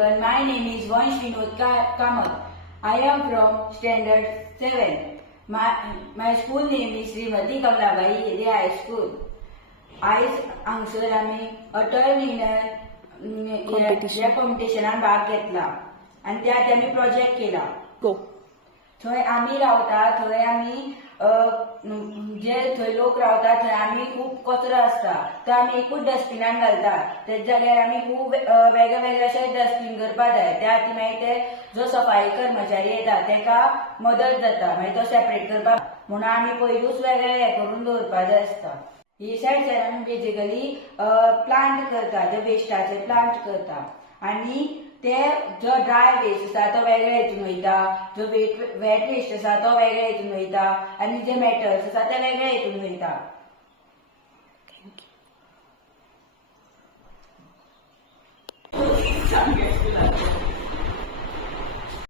everyone, my name is Vansh Vinod Kamath. I am from Standard 7. My school name is Srimati Kamlabai Yede High School. आयज हांगसर आमी अटल निर्णय ह्या कॉम्पिटिशनान भाग घेतला आनी त्यात आमी प्रोजेक्ट केला. थंय आमी रावता, थंय आमी जे थंय लोक रावता थंय आमी खूब कचरो आसता तो आमी एकूच डस्टबिनान घालता. तेच जाग्यार आमी खूब वेगळे वेगळे अशे डस्टबीन करपाक जाय. त्या खातीर मागीर ते जो सफाई कर्मचारी येता तेका मदत जाता, मागीर तो सेपरेट करपाक म्हणून आमी पयलूच वेगळे हे करून दवरपाक जाय आसता. ही सायडीच्यान आमी बेजिकली प्लांट करता, जे वेस्टाचे प्लांट करता आनी ते जो ड्राय वेस्ट आसा तो वेगळे हितून वयता, जो वेट वेस्ट आसा तो वेगळे हितून वयता आनी जे मेटल्स आसा ते वेगळे हितून वयता.